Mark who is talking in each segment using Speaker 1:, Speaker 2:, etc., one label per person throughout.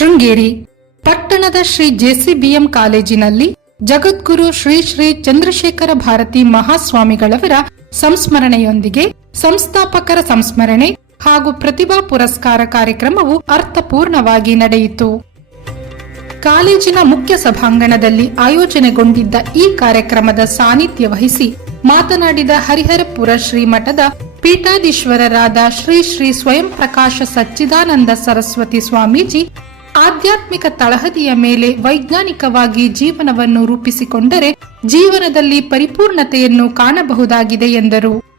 Speaker 1: ಶೃಂಗೇರಿ, ಪಟ್ಟಣದ ಶ್ರೀ ಜೆಸಿಬಿಎಂ ಕಾಲೇಜಿನಲ್ಲಿ ಜಗದ್ಗುರು ಶ್ರೀ ಶ್ರೀ ಚಂದ್ರಶೇಖರ ಭಾರತಿ ಮಹಾಸ್ವಾಮಿಗಳವರ ಸಂಸ್ಮರಣೆಯೊಂದಿಗೆ ಸಂಸ್ಥಾಪಕರ ಸಂಸ್ಮರಣೆ ಹಾಗೂ ಪ್ರತಿಭಾ ಪುರಸ್ಕಾರ ಕಾರ್ಯಕ್ರಮವು ಅರ್ಥಪೂರ್ಣವಾಗಿ ನಡೆಯಿತು. ಕಾಲೇಜಿನ ಮುಖ್ಯ ಸಭಾಂಗಣದಲ್ಲಿ ಆಯೋಜನೆಗೊಂಡಿದ್ದ ಈ ಕಾರ್ಯಕ್ರಮದ ಸಾನ್ನಿಧ್ಯ ವಹಿಸಿ ಮಾತನಾಡಿದ ಹರಿಹರಪುರ ಶ್ರೀ ಮಠದ ಪೀಠಾಧೀಶ್ವರರಾದ ಶ್ರೀ ಶ್ರೀ ಸ್ವಯಂ ಪ್ರಕಾಶ ಸಚ್ಚಿದಾನಂದ ಸರಸ್ವತಿ ಸ್ವಾಮೀಜಿ ಆಧ್ಯಾತ್ಮಿಕ ತಳಹದಿಯ ಮೇಲೆ ವೈಜ್ಞಾನಿಕವಾಗಿ ಜೀವನವನ್ನು ರೂಪಿಸಿಕೊಂಡರೆ ಜೀವನದಲ್ಲಿ ಪರಿಪೂರ್ಣತೆಯನ್ನು ಕಾಣಬಹುದಾಗಿದೆ ಎಂದರು.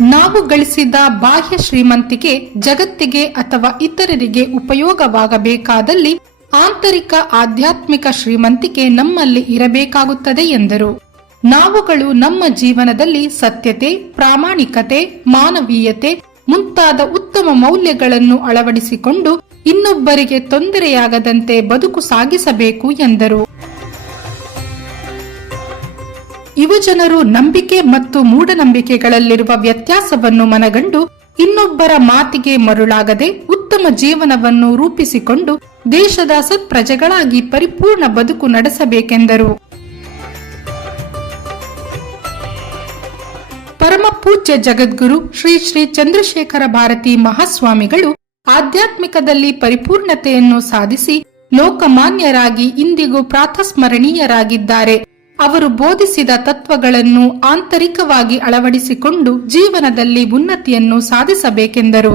Speaker 1: ನಾವು ಗಳಿಸಿದ ಬಾಹ್ಯ ಶ್ರೀಮಂತಿಕೆ ಜಗತ್ತಿಗೆ ಅಥವಾ ಇತರರಿಗೆ ಉಪಯೋಗವಾಗಬೇಕಾದಲ್ಲಿ ಆಂತರಿಕ ಆಧ್ಯಾತ್ಮಿಕ ಶ್ರೀಮಂತಿಕೆ ನಮ್ಮಲ್ಲಿ ಇರಬೇಕಾಗುತ್ತದೆ ಎಂದರು. ನಾವುಗಳು ನಮ್ಮ ಜೀವನದಲ್ಲಿ ಸತ್ಯತೆ, ಪ್ರಾಮಾಣಿಕತೆ, ಮಾನವೀಯತೆ ಮುಂತಾದ ಉತ್ತಮ ಮೌಲ್ಯಗಳನ್ನು ಅಳವಡಿಸಿಕೊಂಡು ಇನ್ನೊಬ್ಬರಿಗೆ ತೊಂದರೆಯಾಗದಂತೆ ಬದುಕು ಸಾಗಿಸಬೇಕು ಎಂದರು. ಯುವಜನರು ನಂಬಿಕೆ ಮತ್ತು ಮೂಢನಂಬಿಕೆಗಳಲ್ಲಿರುವ ವ್ಯತ್ಯಾಸವನ್ನು ಮನಗಂಡು ಇನ್ನೊಬ್ಬರ ಮಾತಿಗೆ ಮರುಳಾಗದೆ ಉತ್ತಮ ಜೀವನವನ್ನು ರೂಪಿಸಿಕೊಂಡು ದೇಶದ ಸತ್ಪ್ರಜೆಗಳಾಗಿ ಪರಿಪೂರ್ಣ ಬದುಕು ನಡೆಸಬೇಕೆಂದರು. ಪರಮ ಪೂಜ್ಯ ಜಗದ್ಗುರು ಶ್ರೀ ಶ್ರೀ ಚಂದ್ರಶೇಖರ ಭಾರತಿ ಮಹಾಸ್ವಾಮಿಗಳು ಆಧ್ಯಾತ್ಮಿಕದಲ್ಲಿ ಪರಿಪೂರ್ಣತೆಯನ್ನು ಸಾಧಿಸಿ ಲೋಕಮಾನ್ಯರಾಗಿ ಇಂದಿಗೂ ಪ್ರಾತಸ್ಮರಣೀಯರಾಗಿದ್ದಾರೆ. ಅವರು ಬೋಧಿಸಿದ ತತ್ವಗಳನ್ನು ಆಂತರಿಕವಾಗಿ ಅಳವಡಿಸಿಕೊಂಡು ಜೀವನದಲ್ಲಿ ಉನ್ನತಿಯನ್ನು ಸಾಧಿಸಬೇಕೆಂದರು.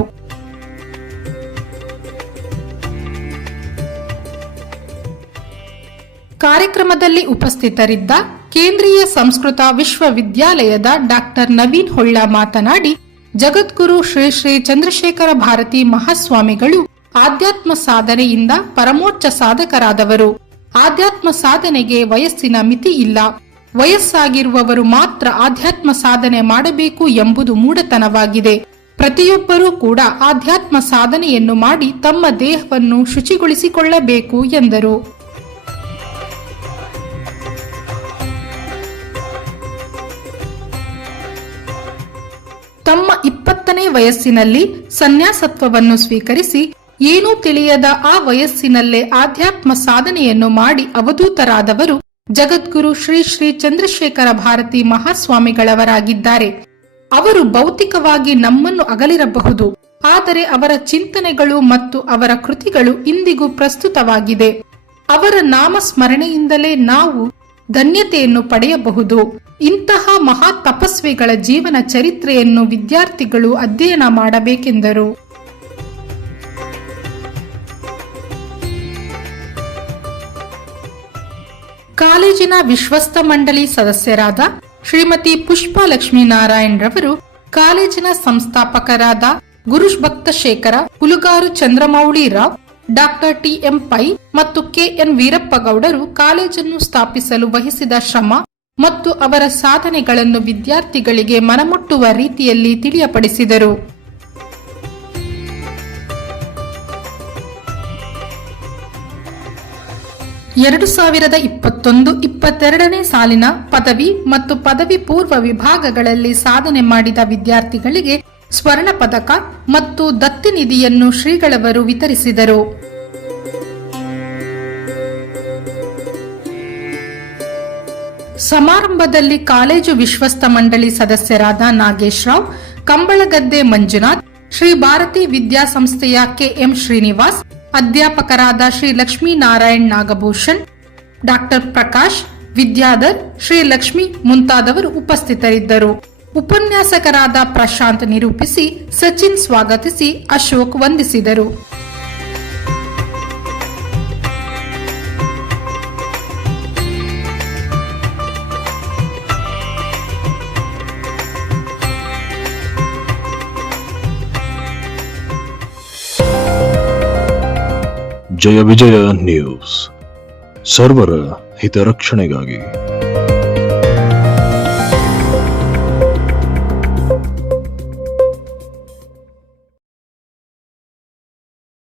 Speaker 1: ಕಾರ್ಯಕ್ರಮದಲ್ಲಿ ಉಪಸ್ಥಿತರಿದ್ದ ಕೇಂದ್ರೀಯ ಸಂಸ್ಕೃತ ವಿಶ್ವವಿದ್ಯಾಲಯದ ಡಾಕ್ಟರ್ ನವೀನ್ ಹೊಳ್ಳ ಮಾತನಾಡಿ, ಜಗದ್ಗುರು ಶ್ರೀ ಶ್ರೀ ಚಂದ್ರಶೇಖರ ಭಾರತಿ ಮಹಾಸ್ವಾಮಿಗಳು ಆಧ್ಯಾತ್ಮ ಸಾಧನೆಯಿಂದ ಪರಮೋಚ್ಚ ಸಾಧಕರಾದವರು. ಆಧ್ಯಾತ್ಮ ಸಾಧನೆಗೆ ವಯಸ್ಸಿನ ಮಿತಿ ಇಲ್ಲ. ವಯಸ್ಸಾಗಿರುವವರು ಮಾತ್ರ ಆಧ್ಯಾತ್ಮ ಸಾಧನೆ ಮಾಡಬೇಕು ಎಂಬುದು ಮೂಢತನವಾಗಿದೆ. ಪ್ರತಿಯೊಬ್ಬರೂ ಕೂಡ ಆಧ್ಯಾತ್ಮ ಸಾಧನೆಯನ್ನು ಮಾಡಿ ತಮ್ಮ ದೇಹವನ್ನು ಶುಚಿಗೊಳಿಸಿಕೊಳ್ಳಬೇಕು ಎಂದರು. ತಮ್ಮ ಇಪ್ಪತ್ತನೇ ವಯಸ್ಸಿನಲ್ಲಿ ಸನ್ಯಾಸತ್ವವನ್ನು ಸ್ವೀಕರಿಸಿ ಏನೂ ತಿಳಿಯದ ಆ ವಯಸ್ಸಿನಲ್ಲೇ ಆಧ್ಯಾತ್ಮ ಸಾಧನೆಯನ್ನು ಮಾಡಿ ಅವಧೂತರಾದವರು ಜಗದ್ಗುರು ಶ್ರೀ ಶ್ರೀ ಚಂದ್ರಶೇಖರ ಭಾರತಿ ಮಹಾಸ್ವಾಮಿಗಳವರಾಗಿದ್ದಾರೆ. ಅವರು ಭೌತಿಕವಾಗಿ ನಮ್ಮನ್ನು ಅಗಲಿರಬಹುದು, ಆದರೆ ಅವರ ಚಿಂತನೆಗಳು ಮತ್ತು ಅವರ ಕೃತಿಗಳು ಇಂದಿಗೂ ಪ್ರಸ್ತುತವಾಗಿದೆ. ಅವರ ನಾಮ ಸ್ಮರಣೆಯಿಂದಲೇ ನಾವು ಧನ್ಯತೆಯನ್ನು ಪಡೆಯಬಹುದು. ಇಂತಹ ಮಹಾ ತಪಸ್ವಿಗಳ ಜೀವನ ಚರಿತ್ರೆಯನ್ನು ವಿದ್ಯಾರ್ಥಿಗಳು ಅಧ್ಯಯನ ಮಾಡಬೇಕೆಂದರು. ಕಾಲೇಜಿನ ವಿಶ್ವಸ್ತ ಮಂಡಳಿ ಸದಸ್ಯರಾದ ಶ್ರೀಮತಿ ಪುಷ್ಪಾ ಲಕ್ಷ್ಮೀನಾರಾಯಣ್ ರವರು ಕಾಲೇಜಿನ ಸಂಸ್ಥಾಪಕರಾದ ಗುರುಶ್ ಭಕ್ತ ಶೇಖರ ಹುಲುಗಾರು Chandramouli Rao, doctor TM pi ಮತ್ತು ಕೆಎನ್ ವೀರಪ್ಪಗೌಡರು ಕಾಲೇಜನ್ನು ಸ್ಥಾಪಿಸಲು ವಹಿಸಿದ ಶ್ರಮ ಮತ್ತು ಅವರ ಸಾಧನೆಗಳನ್ನು ವಿದ್ಯಾರ್ಥಿಗಳಿಗೆ ಮನಮುಟ್ಟುವ ರೀತಿಯಲ್ಲಿ ತಿಳಿಯಪಡಿಸಿದರು. ಎರಡು ಸಾವಿರದ ಇಪ್ಪತ್ತೊಂದು ಇಪ್ಪತ್ತೆರಡನೇ ಸಾಲಿನ ಪದವಿ ಮತ್ತು ಪದವಿ ಪೂರ್ವ ವಿಭಾಗಗಳಲ್ಲಿ ಸಾಧನೆ ಮಾಡಿದ ವಿದ್ಯಾರ್ಥಿಗಳಿಗೆ ಸ್ವರ್ಣ ಪದಕ ಮತ್ತು ದತ್ತಿ ನಿಧಿಯನ್ನು ಶ್ರೀಗಳವರು ವಿತರಿಸಿದರು. ಸಮಾರಂಭದಲ್ಲಿ ಕಾಲೇಜು ವಿಶ್ವಸ್ತ ಮಂಡಳಿ ಸದಸ್ಯರಾದ ನಾಗೇಶ್ ರಾವ್ ಕಂಬಳಗದ್ದೆ ಮಂಜುನಾಥ್, ಶ್ರೀ ಭಾರತಿ ವಿದ್ಯಾಸಂಸ್ಥೆಯ ಕೆಎಂ ಶ್ರೀನಿವಾಸ್, ಅಧ್ಯಾಪಕರಾದ ಶ್ರೀ ಲಕ್ಷ್ಮೀನಾರಾಯಣ್ ನಾಗಭೂಷಣ್, ಡಾಕ್ಟರ್ ಪ್ರಕಾಶ್, ವಿದ್ಯಾಧರ್ ಶ್ರೀ ಲಕ್ಷ್ಮಿ ಮುಂತಾದವರು ಉಪಸ್ಥಿತರಿದ್ದರು. ಉಪನ್ಯಾಸಕರಾದ ಪ್ರಶಾಂತ್ ನಿರೂಪಿಸಿ, ಸಚಿನ್ ಸ್ವಾಗತಿಸಿ, ಅಶೋಕ್ ವಂದಿಸಿದರು.
Speaker 2: ಜಯ ವಿಜಯ ನ್ಯೂಸ್ ಸರ್ವರ ಹಿತರಕ್ಷಣೆಗಾಗಿ.